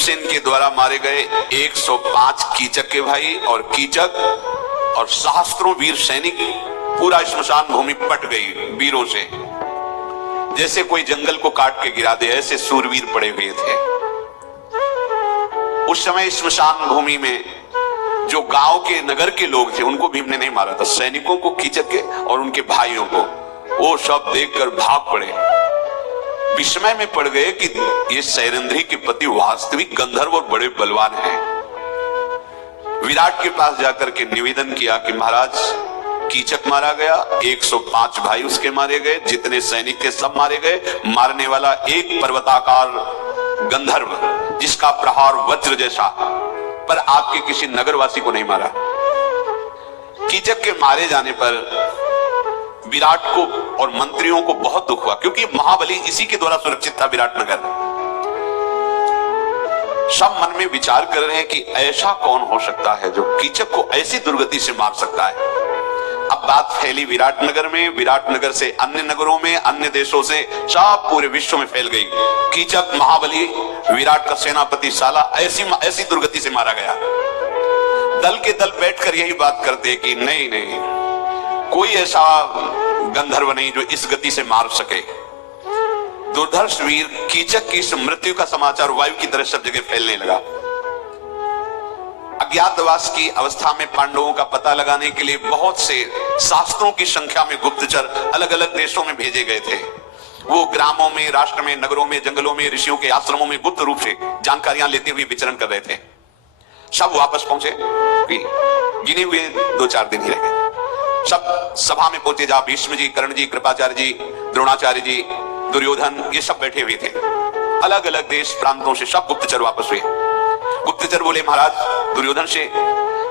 भीमसेन के द्वारा मारे गए 105 कीचक के भाई और कीचक और सहस्त्रों वीर सैनिक, पूरा श्मशान भूमि पट गई वीरों से, जैसे कोई जंगल को काट के गिरा दे, ऐसे सूरवीर पड़े हुए थे। उस समय श्मशान भूमि में जो गांव के नगर के लोग थे उनको भीम ने नहीं मारा था, सैनिकों को, कीचक के और उनके भाइयों को, वो सब देखकर भाग पड़े, विस्मय में पड़ गए कि ये सैरंध्री के पति वास्तविक गंधर्व और बड़े बलवान हैं। विराट के पास जाकर के निवेदन किया कि महाराज कीचक मारा गया, 105 भाई उसके मारे गए, जितने सैनिक थे सब मारे गए, मारने वाला एक पर्वताकार गंधर्व जिसका प्रहार वज्र जैसा, पर आपके किसी नगरवासी को नहीं मारा। कीचक के मारे जाने पर विराट को और मंत्रियों को बहुत दुख हुआ, क्योंकि महाबली इसी के द्वारा सुरक्षित था विराटनगर। सब मन में विचार कर रहे हैं कि ऐसा कौन हो सकता है जो कीचक को ऐसी दुर्गति से मार सकता है। अब बात फैली विराटनगर में, विराटनगर से अन्य नगरों में, अन्य देशों से, सब पूरे विश्व में फैल गई। कीचक महाबली विराट का सेनापति साला ऐसी दुर्गति से मारा गया। दल के दल बैठकर यही बात करते कि नहीं नहीं, कोई ऐसा गंधर्व नहीं जो इस गति से मार सके। दुर्धर्ष वीर कीचक की इस मृत्यु का समाचार वायु की तरह सब जगह फैलने लगा। अज्ञातवास की अवस्था में पांडवों का पता लगाने के लिए बहुत से शास्त्रों की संख्या में गुप्तचर अलग अलग देशों में भेजे गए थे। वो ग्रामों में, राष्ट्र में, नगरों में, जंगलों में, ऋषियों के आश्रमों में गुप्त रूप से जानकारियां लेते हुए विचरण कर रहे थे। सब वापस पहुंचे, गिने हुए 2-4 दिन ही रह गए। सब सभा में पहुंचे, जहां भीष्म जी, कर्ण जी, कृपाचार्य जी, द्रोणाचार्य जी, दुर्योधन, ये सब बैठे हुए थे। अलग अलग देश प्रांतों से सब गुप्तचर वापस हुए। गुप्तचर बोले महाराज दुर्योधन से,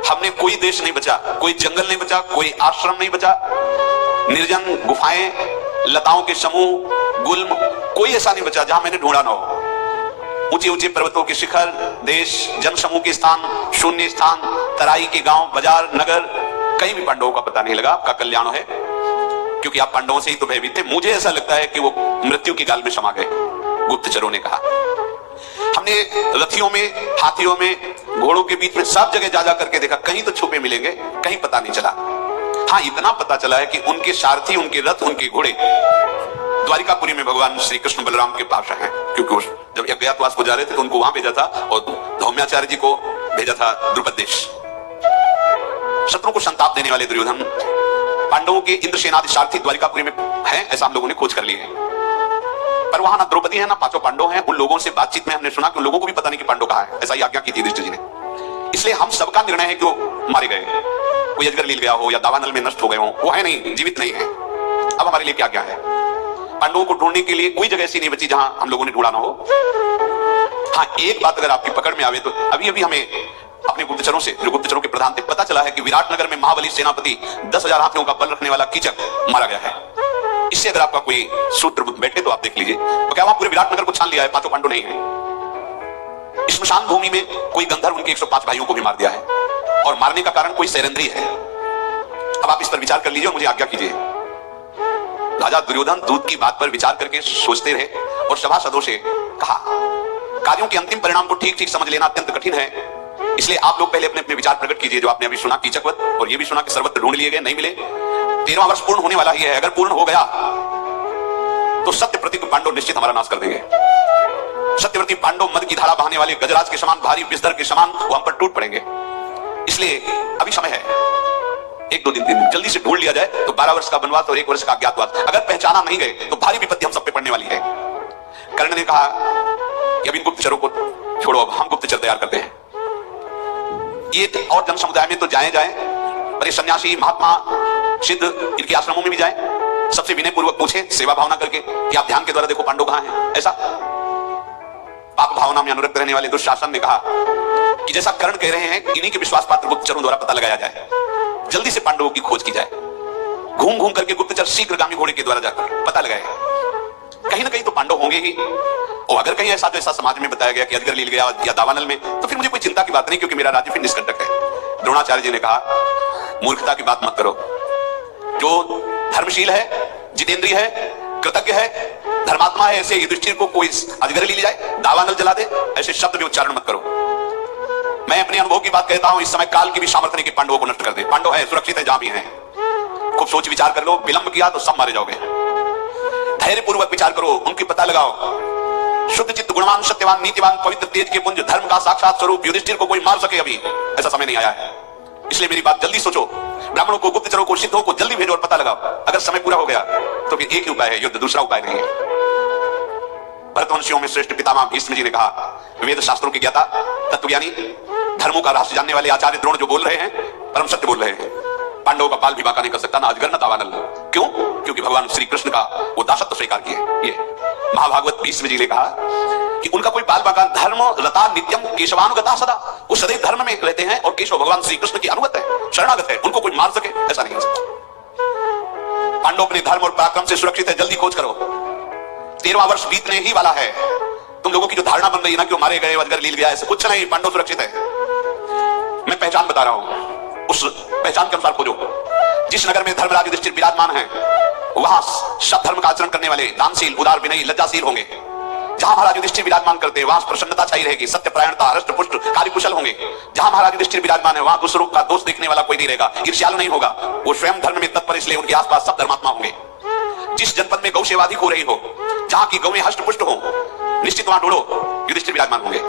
हमने कोई देश नहीं बचा, कोई जंगल नहीं बचा, कोई आश्रम नहीं बचा, निर्जन गुफाएं, लताओं के समूह, गुल्म, कोई ऐसा नहीं बचा जहां मैंने ढूंढा ना हो। ऊंचे ऊंचे पर्वतों के शिखर, देश, जन समूह के स्थान, शून्य स्थान, तराई के गांव, बाजार, नगर, कहीं भी पांडवों का पता नहीं लगा। आपका कल्याण है, क्योंकि आप पांडवों से ही तो भयभीत थे। मुझे ऐसा लगता है कि वो मृत्यु की गाल में समा गए। गुप्तचरों ने कहा हमने रथियों में, हाथियों में, घोड़ों के बीच में सब जगह जा करके देखा, कहीं तो छुपे मिलेंगे, कहीं पता नहीं चला। हाँ, इतना पता चला है कि उनके सारथी, उनके रथ, उनके घोड़े द्वारिकापुरी में भगवान श्री कृष्ण बलराम के पास हैं, क्योंकि वो जब अज्ञातवास को जा रहे थे तो उनको वहां भेजा था और धौम्याचार्य जी को भेजा था द्रुपद देश। शत्रु को संताप देने वाले दुर्योधन, पांडवों के इंद्रसेनादि सारथी द्वारिकापुरी में हैं, ऐसा हम लोगों ने खोज कर लिए है। पर वहां ना द्रौपदी है ना 5 पांडव हैं। उन लोगों से बातचीत में हमने सुना कि उन लोगों को भी पता नहीं कि पांडव कहां है, ऐसा ही आज्ञा की थी युधिष्ठिर जी ने। इसलिए हम सबका निर्णय है कि वो मारे गए, कोई अजगर लील गया हो या दावानल में नष्ट हो गए हो, वो है नहीं, जीवित नहीं है। अब हमारे लिए क्या आज्ञा है? पांडवों को ढूंढने के लिए कोई जगह ऐसी नहीं बची जहां हम लोगों ने ढूंढा ना हो। हाँ, एक बात अगर आपकी पकड़ में आवे तो अभी अभी हमें अपने गुप्तचरों से, जो गुप्तचरों के प्रधान थे, पता चला है कि विराटनगर में महाबली सेनापति 10,000 हाथियों का बल रखने वाला कीचक मारा गया है। इससे अगर आपका कोई सूत्र बैठे तो आप देख लीजिए। तो क्या वहां पूरे विराटनगर को छान लिया है, 5 पांडव नहीं है। श्मशान भूमि में कोई गंधर्व उनके 105 भाइयों को भी मार दिया है, और मारने का कारण कोई सैरंध्री है। अब आप इस पर विचार कर लीजिए और मुझे आज्ञा कीजिए। राजा दुर्योधन दूत की बात पर विचार करके सोचते रहे और सभासदों से कहा, कार्यों के अंतिम परिणाम को ठीक ठीक समझ लेना अत्यंत कठिन है, इसलिए आप लोग पहले अपने अपने विचार प्रकट कीजिए। जो आपने अभी सुना कीचकवत, और ये भी सुना कि सर्वत्र ढूंढ लिए गए, नहीं मिले। 13वां वर्ष पूर्ण होने वाला ही है, अगर पूर्ण हो गया तो सत्यव्रती पांडव निश्चित हमारा नाश कर देंगे। सत्यव्रती पांडव मद की धारा बहाने वाले गजराज के समान, भारी बिस्तर के समान, वो हम पर टूट पड़ेंगे। इसलिए अभी समय है, 1-2 दिन जल्दी से ढूंढ लिया जाए तो 12 वर्ष का वनवास और 1 वर्ष का अज्ञातवास, अगर पहचाना नहीं गए तो भारी विपत्ति हम सब पे पड़ने वाली है। कर्ण ने कहा कि अब इन गुप्तचरों को छोड़ो, अब हम गुप्तचर तैयार करते हैं। ये और जन समुदाय में तो जाए, पर ये सन्यासी, महात्मा, सिद्ध, इनके आश्रमों में भी जाए, सबसे विनय पूर्वक पूछे, सेवा भावना करके कि आप ध्यान के द्वारा देखो पांडव कहां हैं। ऐसा पाप भावना में अनुरक्त रहने वाले दुशासन ने कहा कि जैसा कर्ण कह रहे हैं, इन्हीं के विश्वास पात्र गुप्तचरों द्वारा पता लगाया जाए, जल्दी से पांडवों की खोज की जाए। घूम घूम करके गुप्तचर शीघ्रगामी घोड़े के द्वारा जाकर पता लगाए, कहीं ना कहीं तो पांडव होंगे ही। और अगर कहीं ऐसा तो ऐसा समाज में बताया गया कि अजगर लील गया या दावानल में, तो फिर मुझे कोई चिंता की बात नहीं, क्योंकि मेरा राज्य फिर निष्कंटक है। द्रोणाचार्य जी ने कहा, मूर्खता की बात मत करो। जो धर्मशील है, जितेंद्रिय है, कृतज्ञ है, धर्मात्मा है ऐसे युधिष्ठिर को कोई अजगर ले जाए, दावानल जला दे, ऐसे शब्द भी उच्चारण मत करो। मैं अपने अनुभव की बात कहता हूं, इस समय काल की भी सामर्थ्य नहीं कि पांडवों को नष्ट कर दे। पांडव है, सुरक्षित है जहां भी है। खूब सोच विचार कर लो, विलंब किया तो सब मारे जाओगे। धैर्य पूर्वक विचार करो, उनकी पता लगाओ। शुद्ध चित्त, गुणवान, सत्यवान, नीतिवान, पवित्र, तेज के पुंज, धर्म का साक्षात स्वरूप युधिष्ठिर को कोई मार सके अभी ऐसा समय नहीं आया है। इसलिए मेरी बात जल्दी सोचो। ब्राह्मणों को, गुप्तचरों को, सिद्धों को जल्दी भेजो और पता लगाओ। अगर समय पूरा हो गया तो फिर एक ही उपाय है, युद्ध, दूसरा उपाय नहीं है। भरतवंशियों में श्रेष्ठ पितामह भीष्म जी ने कहा, वेद शास्त्रों की ज्ञाता, तत्वज्ञानी, धर्मों का रहस्य जानने वाले आचार्य द्रोण जो बोल रहे हैं परम सत्य बोल रहे हैं। पांडवों का बाल भी बांका नहीं कर सकता, ना अजगर, ना दावानल। क्यों? क्योंकि भगवान श्री कृष्ण का वो दासत्व स्वीकार किए। ये महाभागवत भीष्म जी ने कहा कि उनका कोई बाल बांका, धर्म रता नित्यम केशवानुगता सदा, वो सदैव धर्म में रहते हैं और केशव भगवान श्री कृष्ण की अनुगत है, शरणागत है, उनको कोई मार सके ऐसा नहीं हो सकता। पांडव अपने धर्म और पराक्रम से सुरक्षित है, जल्दी खोज करो। 13वां वर्ष बीतने ही वाला है। तुम लोगों की जो धारणा बन रही है ना कि वो मारे गए, अजगर लील गया, ऐसा कुछ नहीं, पांडव सुरक्षित है। मैं पहचान बता रहा हूं, उस पहचान के अनुसार खोजो। जिस नगर में धर्मराज युधिष्ठिर विराजमान है वहां सब धर्म का आचरण करने वाले दानशील, उदार, विनयी, लज्जाशील होंगे। जहां महाराज युधिष्ठिर विराजमान करते हैं वहां प्रसन्नता छाई रहेगी, सत्यपरायणता, हृष्ट पुष्ट, कार्यकुशल होंगे। जहां महाराज युधिष्ठिर विराजमान है वहां दूसरों का दोष देखने वाला कोई नहीं रहेगा, ईर्ष्यालु नहीं होगा। वो स्वयं धर्म में तत्पर, इसलिए उनके आसपास सब धर्मात्मा होंगे। जिस जनपद में गौ सेवा अधिक हो रही हो, जहां की गौएं हष्ट पुष्ट हो, निश्चित वहां ढूंढो युधिष्ठिर विराजमान होंगे।